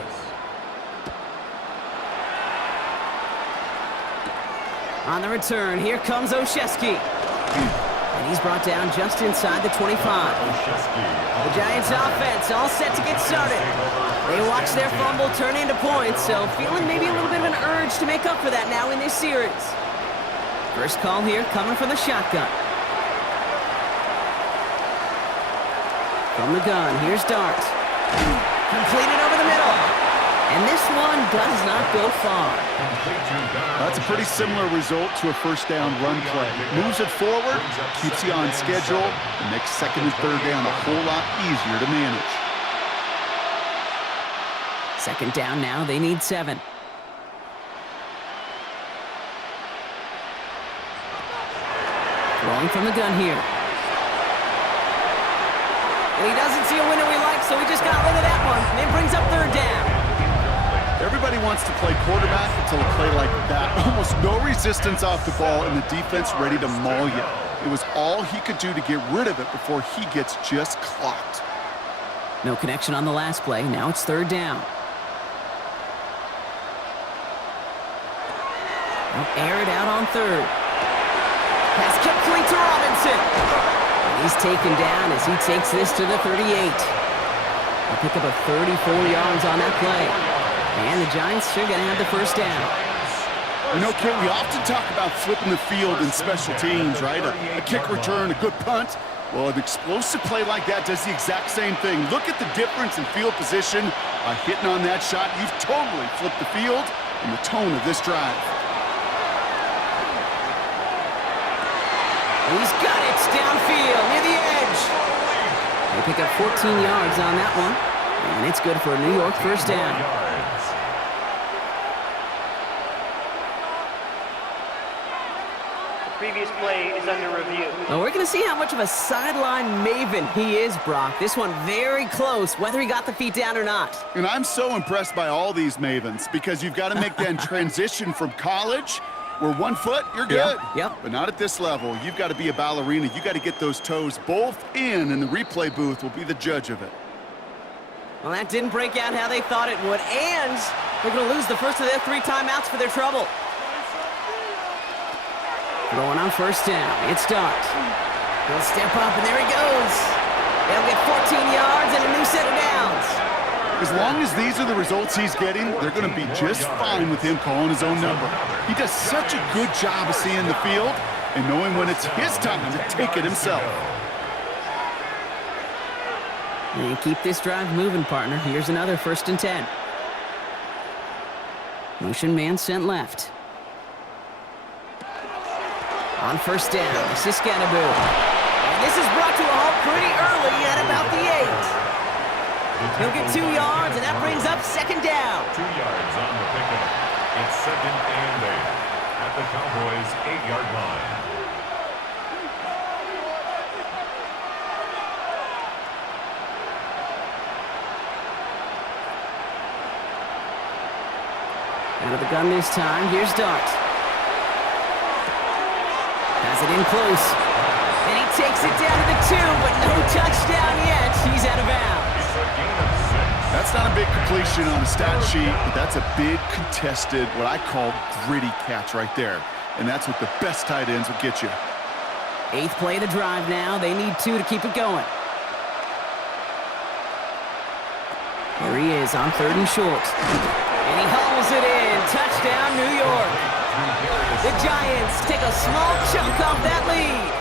On the return, here comes Olszewski. And he's brought down just inside the 25. The Giants offense all set to get started. They watch their fumble turn into points, so feeling maybe a little bit of an urge to make up for that now in this series. First call here coming from the shotgun. From the gun, here's Dart. Completed over the middle. And this one does not go far. That's a pretty similar result to a first down run play. Moves it forward, keeps you on schedule, and makes second and third down a whole lot easier to manage. Second down now, they need 7. Throwing from the gun here. And he doesn't see a window he likes, so he just got rid of that one. And it brings up third down. Everybody wants to play quarterback until a play like that. Almost no resistance off the ball and the defense ready to maul you. It was all he could do to get rid of it before he gets just clocked. No connection on the last play. Now it's third down. They'll air it out on third. Pass complete to Robinson. And he's taken down as he takes this to the 38. They'll pick up a 34 yards on that play. And the Giants are going to have the first down. You know, Kit, we often talk about flipping the field in special teams, right? A kick return, a good punt. Well, an explosive play like that does the exact same thing. Look at the difference in field position. By hitting on that shot, you've totally flipped the field and the tone of this drive. He's got it downfield near the edge. They pick up 14 yards on that one. And it's good for a New York first down. Previous play is under review. Well, we're going to see how much of a sideline maven he is, Brock. This one very close, whether he got the feet down or not. And I'm so impressed by all these mavens because you've got to make that transition from college where 1 foot, you're good. Yep. But not at this level. You've got to be a ballerina. You've got to get those toes both in, and the replay booth will be the judge of it. Well, that didn't break out how they thought it would, and they're going to lose the first of their 3 timeouts for their trouble. Throwing on first down, it's Dart. He'll step up, and there he goes. They'll get 14 yards and a new set of downs. As long as these are the results he's getting, they're going to be just fine with him calling his own number. He does such a good job of seeing the field and knowing when it's his time to take it himself. And keep this drive moving, partner. Here's another 1st and 10. Motion man sent left. On first down, this is Scatterboo. And this is brought to a halt pretty early at about the 8. He'll get 2 yards, and that brings up second down. 2 yards on the pickup. It's second and 8 at the Cowboys' 8-yard line. Out of the gun this time, here's Dart. Has it in close. And he takes it down to the 2, but no touchdown yet. He's out of bounds. That's not a big completion on the stat sheet, but that's a big contested, what I call gritty catch right there. And that's what the best tight ends will get you. 8th play of the drive now. They need 2 to keep it going. Here he is on 3rd and short. And he hauls it in. Touchdown, New York. The Giants take a small chunk off that lead.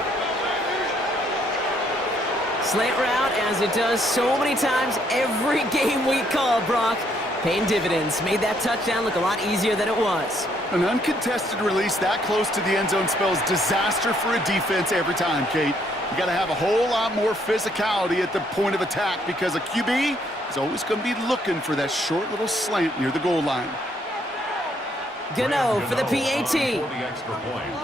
Slant route, as it does so many times every game we call, Brock. Paying dividends. Made that touchdown look a lot easier than it was. An uncontested release that close to the end zone spells disaster for a defense every time, Kate. You got to have a whole lot more physicality at the point of attack because a QB is always going to be looking for that short little slant near the goal line. Gano for the PAT. For the extra point.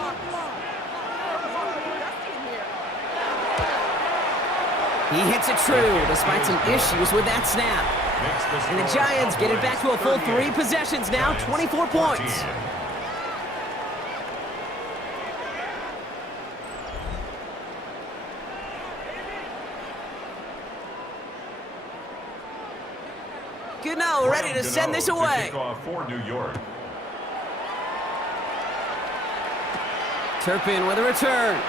He hits it true despite some issues with that snap. And the Giants get it back to a full 3 possessions now, 24 points. Gano ready to send this away. For New York. Turpin with a return.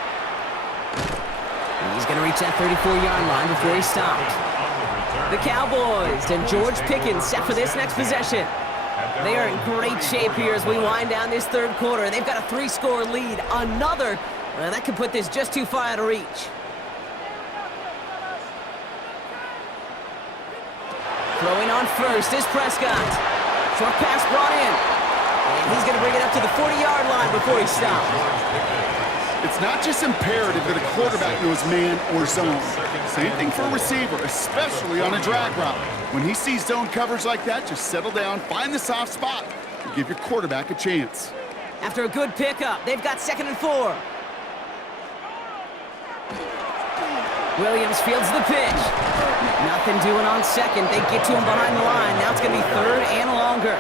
And he's going to reach that 34-yard line before he stopped. The Cowboys and George Pickens set for this next possession. They are in great shape here as we wind down this 3rd quarter. They've got a 3-score lead. Another that could put this just too far out of reach. Throwing on first is Prescott. Short pass brought in. And he's going to bring it up to the 40-yard line before he stops. It's not just imperative that a quarterback knows man or zone. Same thing for a receiver, especially on a drag route. When he sees zone coverage like that, just settle down, find the soft spot, and give your quarterback a chance. After a good pickup, they've got 2nd and 4. Williams fields the pitch. Nothing doing on second. They get to him behind the line. Now it's going to be 3rd and longer.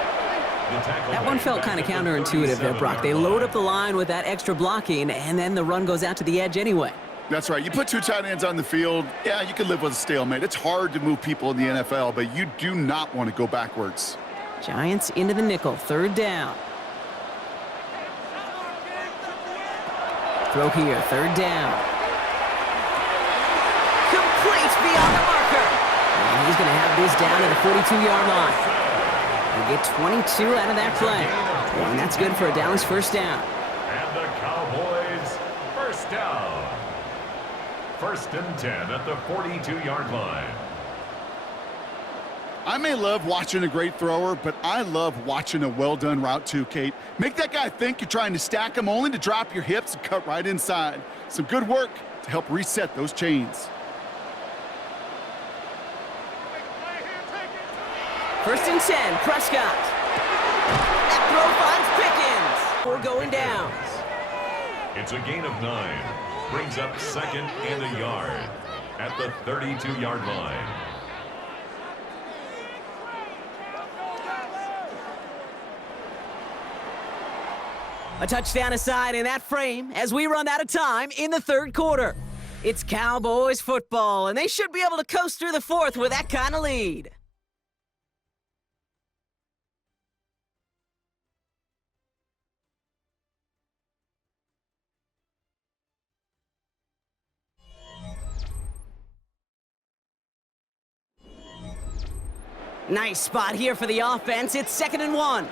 That one felt kind of counterintuitive there, Brock. They load up the line with that extra blocking, and then the run goes out to the edge anyway. That's right. You put 2 tight ends on the field, yeah, you can live with a stalemate. It's hard to move people in the NFL, but you do not want to go backwards. Giants into the nickel, 3rd down. Throw here, 3rd down. Complete beyond the marker. And he's going to have this down at the 42-yard line. They get 22 out of that play. And that's good for a Dallas 1st down. And the Cowboys 1st down. 1st and 10 at the 42-yard line. I may love watching a great thrower, but I love watching a well-done route too, Kate. Make that guy think you're trying to stack him only to drop your hips and cut right inside. Some good work to help reset those chains. 1st and 10, Prescott. That throw finds Pickens. 4 going down. It's a gain of 9. Brings up 2nd and a yard at the 32-yard line. A touchdown aside in that frame as we run out of time in the 3rd quarter. It's Cowboys football, and they should be able to coast through the 4th with that kind of lead. Nice spot here for the offense. It's 2nd and 1.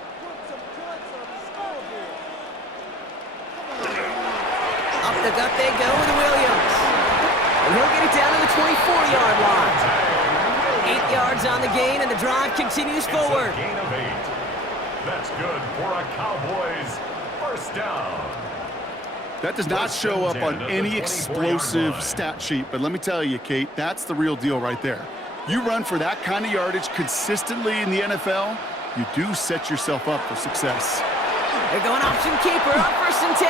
Up the gut they go with Williams. And he'll get it down to the 24-yard line. 8 yards on the gain, and the drive continues forward. It's a gain of 8. That's good for a Cowboys 1st down. That does not show up on any explosive stat sheet, but let me tell you, Kate, that's the real deal right there. You run for that kind of yardage consistently in the NFL, you do set yourself up for success. They're going option keeper on 1st and 10.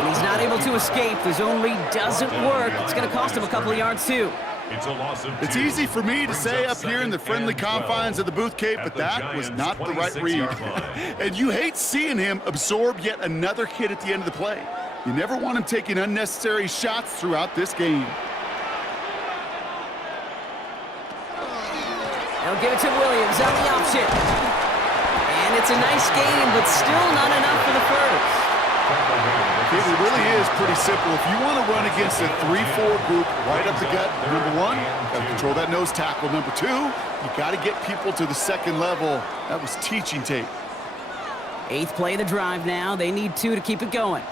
And he's not able to escape. The zone read doesn't work. It's going to cost him a couple of yards, too. It's a loss of 2. It's easy for me to say up here in the friendly confines of the booth, Kate, but that was not the right read. And you hate seeing him absorb yet another hit at the end of the play. You never want him taking unnecessary shots throughout this game. They'll give it to Williams on the option. And it's a nice gain, but still not enough for the 1st. It really is pretty simple. If you want to run against a 3-4 group right up the gut, number 1, got to control that nose tackle. Number 2, you got to get people to the 2nd level. That was teaching tape. 8th play of the drive now. They need 2 to keep it going.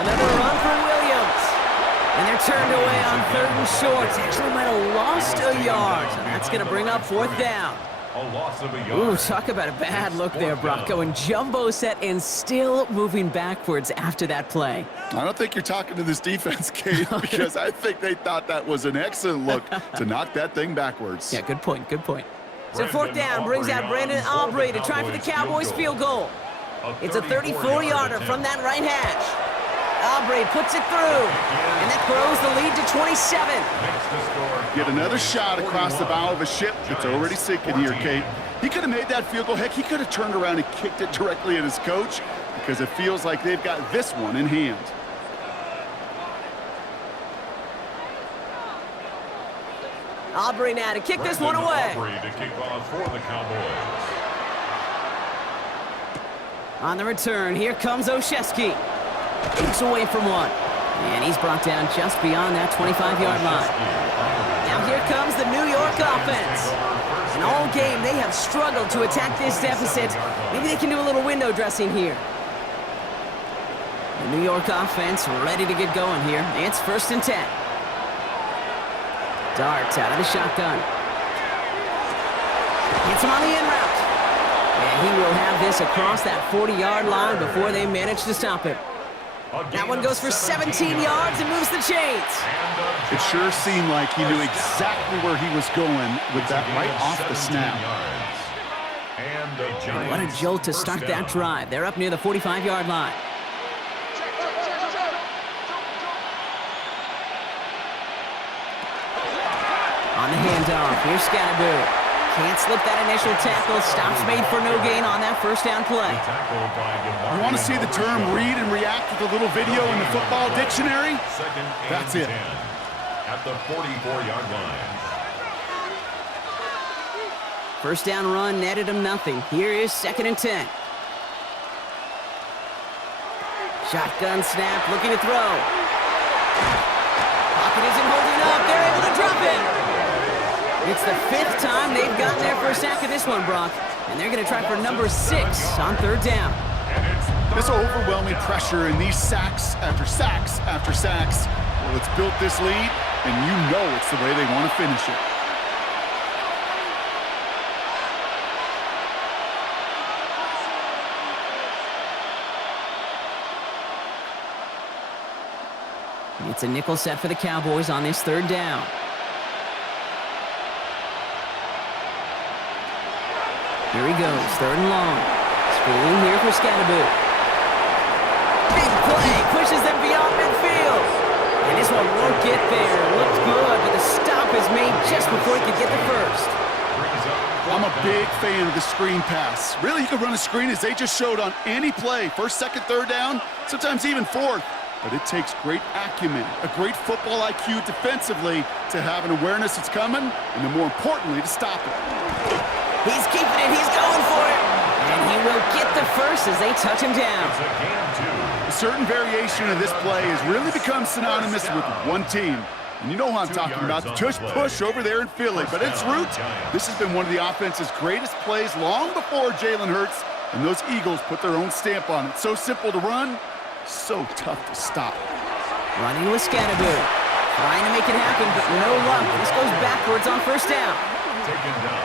Another run for Williams. And they're turned away on 3rd and short. Actually might have lost a yard. And that's going to bring up 4th down. A loss of a yard. Ooh, talk about a bad look there, Brock. Going jumbo set and still moving backwards after that play. I don't think you're talking to this defense, Kate, because I think they thought that was an excellent look to knock that thing backwards. Yeah, good point, good point. So 4th down brings out Brandon Aubrey to try for the Cowboys field goal. It's a 34-yarder from that right hash. Aubrey puts it through, and that grows the lead to 27. Get another shot across the bow of a ship that's already sinking here, Kate. He could have made that field goal. Heck, he could have turned around and kicked it directly at his coach because it feels like they've got this one in hand. Aubrey now to kick this one away. Aubrey to kick off for the Cowboys. On the return, here comes Olszewski. Takes away from one. And he's brought down just beyond that 25-yard line. Now here comes the New York offense. And all game, they have struggled to attack this deficit. Maybe they can do a little window dressing here. The New York offense ready to get going here. It's 1st and 10. Darts out of the shotgun. Hits him on the in route. And he will have this across that 40-yard line before they manage to stop him. That one goes for 17 yards and moves the chains. It sure seemed like he knew exactly where he was going with that right off the snap. What a jolt to start that drive. They're up near the 45-yard line. On the handoff, here's Scadaboo. Can't slip that initial tackle. Stops made for no gain on that first down play. You want to see the term read and react with a little video in the football dictionary? That's it. At the 44-yard line. First down run netted him nothing. Here is 2nd and 10. Shotgun snap, looking to throw. Pocket isn't holding up. They're able to drop it. It's the 5th time they've gotten their first sack of this one, Brock. And they're going to try for number 6 on 3rd down. This overwhelming pressure and these sacks after sacks after sacks, well, it's built this lead, and you know it's the way they want to finish it. It's a nickel set for the Cowboys on this 3rd down. Here he goes, 3rd and long. Spooling here for Scadaboo. Big play, pushes them beyond midfield. And this one won't get there. Looked good, but the stop is made just before he could get the first. I'm a big fan of the screen pass. Really, you can run a screen as they just showed on any play. 1st, 2nd, 3rd down, sometimes even 4th. But it takes great acumen, a great football IQ defensively to have an awareness that's coming, and then more importantly, to stop it. He's keeping it, he's going for it. And he will get the first as they touch him down. A certain variation of this play has really become synonymous with one team. And you know who I'm talking about, the tush push over there in Philly. But at its roots, this has been one of the offense's greatest plays long before Jalen Hurts and those Eagles put their own stamp on it. So simple to run, so tough to stop. Running with Scadaboo. Trying to make it happen, but no luck. This goes backwards on 1st down.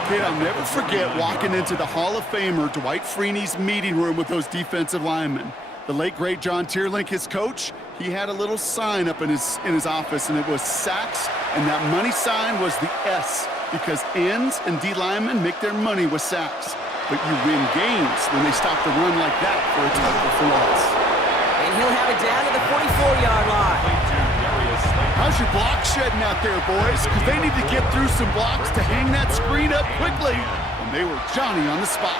Kid, I'll never forget walking into the Hall of Famer Dwight Freeney's meeting room with those defensive linemen. The late, great John Tierlink, his coach, he had a little sign up in his office, and it was sacks, and that money sign was the S, because ends and D linemen make their money with sacks. But you win games when they stop the run like that for a tackle for loss. And he'll have it down to the 44-yard line. How's your block shedding out there, boys? Because they need to get through some blocks to hang that screen up quickly. And they were Johnny on the spot.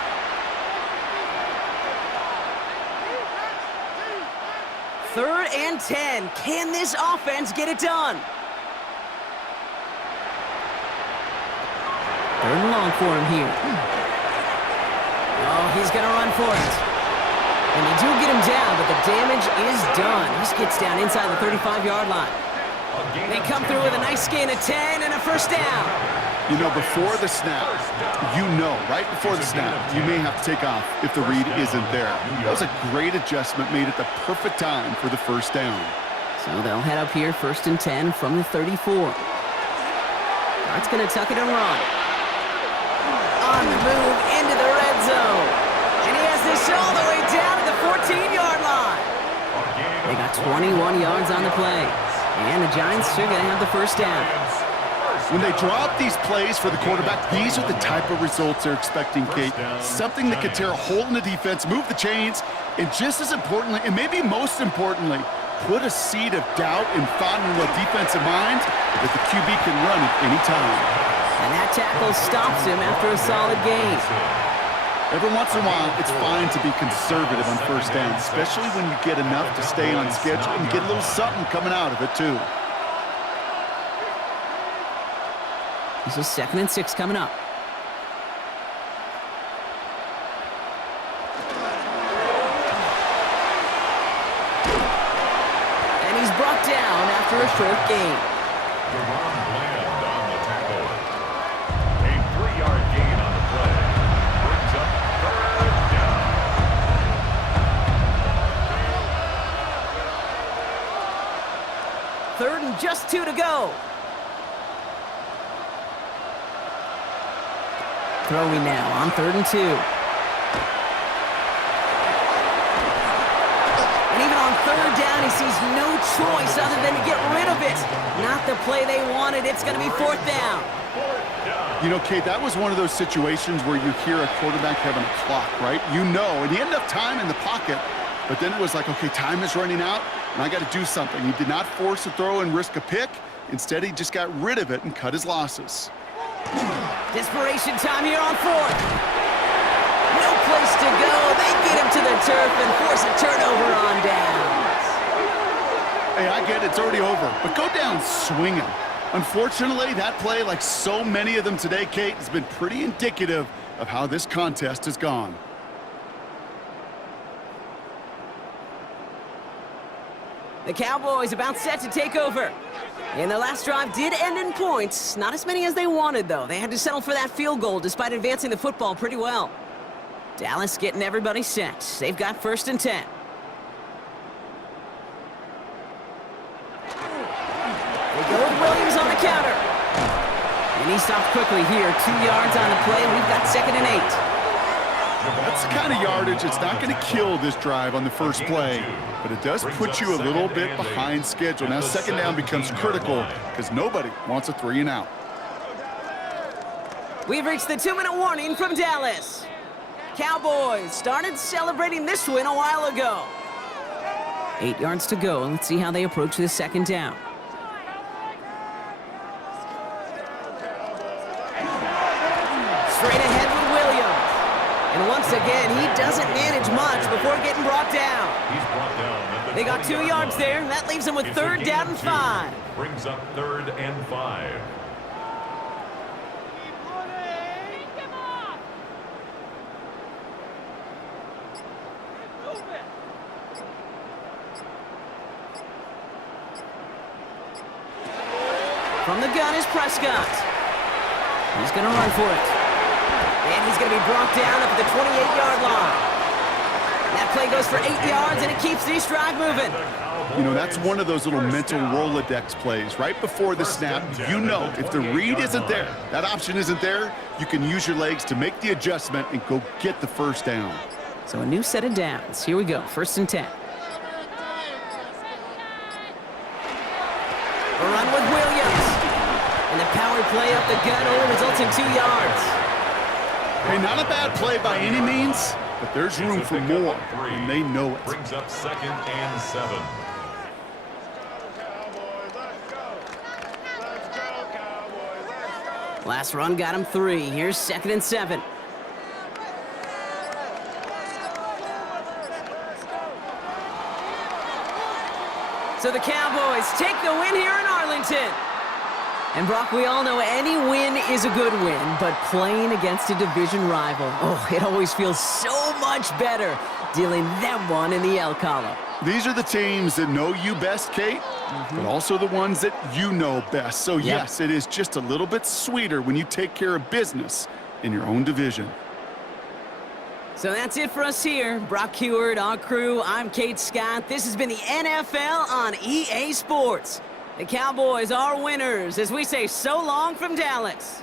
Third and 10. Can this offense get it done? 3rd and long for him here. Oh, he's going to run for it. And they do get him down, but the damage is done. This gets down inside the 35-yard line. They come through with a nice gain of 10 and a first down. You know, before the snap, right before the snap, you may have to take off if the read isn't there. That was a great adjustment made at the perfect time for the first down. So they'll head up here, 1st and 10 from the 34. Dart's going to tuck it and run. On the move into the red zone. And he has this all the way down to the 14-yard line. They got 21 yards on the play. And the Giants are going to have the first down. When they draw up these plays for the quarterback, these are the type of results they're expecting, Kate. Something that could tear a hole in the defense, move the chains, and just as importantly, and maybe most importantly, put a seed of doubt and thought in the defensive mind that the QB can run at any time. And that tackle stops him after a solid gain. Every once in a while, it's fine to be conservative on first down, especially when you get enough to stay on schedule and get a little something coming out of it, too. This is 2nd and 6 coming up. And he's brought down after a short gain. On the tackle. A 3-yard gain on the play. Brings up 3rd down. 3rd and just 2 to go. Throwing now on 3rd and 2. And even on 3rd down, he sees no choice other than to get rid of it. Not the play they wanted. It's going to be 4th down. You know, Kate, that was one of those situations where you hear a quarterback having a clock, right? You know, and he had enough time in the pocket, but then it was like, okay, time is running out, and I got to do something. He did not force a throw and risk a pick. Instead, he just got rid of it and cut his losses. Desperation time here on 4th. No place to go. They get him to the turf and force a turnover on downs. Hey, I get it. It's already over, but go down swinging. Unfortunately, that play, like so many of them today, Kate, has been pretty indicative of how this contest has gone. The Cowboys about set to take over. And their last drive did end in points. Not as many as they wanted, though. They had to settle for that field goal despite advancing the football pretty well. Dallas getting everybody set. They've got 1st and 10. They go with Williams on the counter. And he stopped quickly here. 2 yards on the play, and we've got 2nd and 8. That's the kind of yardage it's not going to kill this drive on the first play, but it does put you a little bit behind schedule. Now 2nd down becomes critical because nobody wants a 3 and out. We've reached the 2-minute warning from Dallas. Cowboys started celebrating this win a while ago. 8 yards to go. Let's see how they approach this 2nd down. Straight ahead with Williams. And once again, he doesn't manage much before getting brought down. They got 2 yards there. That leaves them with 3rd down and 5. Brings up 3rd and 5. From the gun is Prescott. He's going to run for it. And he's going to be brought down up at the 28-yard line. That play goes for 8 yards, and it keeps this drive moving. You know, that's one of those little mental Rolodex plays. Right before the snap, you know if the read isn't there, that option isn't there, you can use your legs to make the adjustment and go get the 1st down. So a new set of downs. Here we go, 1st and 10. A run with Williams. And the power play up the gut only results in 2 yards. Hey, not a bad play by any means, but there's room for more, and they know it. Brings up 2nd and 7. Last run got him 3. Here's 2nd and 7. So the Cowboys take the win here in Arlington. And Brock, we all know any win is a good win, but playing against a division rival, oh, it always feels so much better dealing them one in the L column. These are the teams that know you best, Kate, but also the ones that you know best. So, yes, it is just a little bit sweeter when you take care of business in your own division. So that's it for us here. Brock Heward, our crew, I'm Kate Scott. This has been the NFL on EA Sports. The Cowboys are winners as we say so long from Dallas.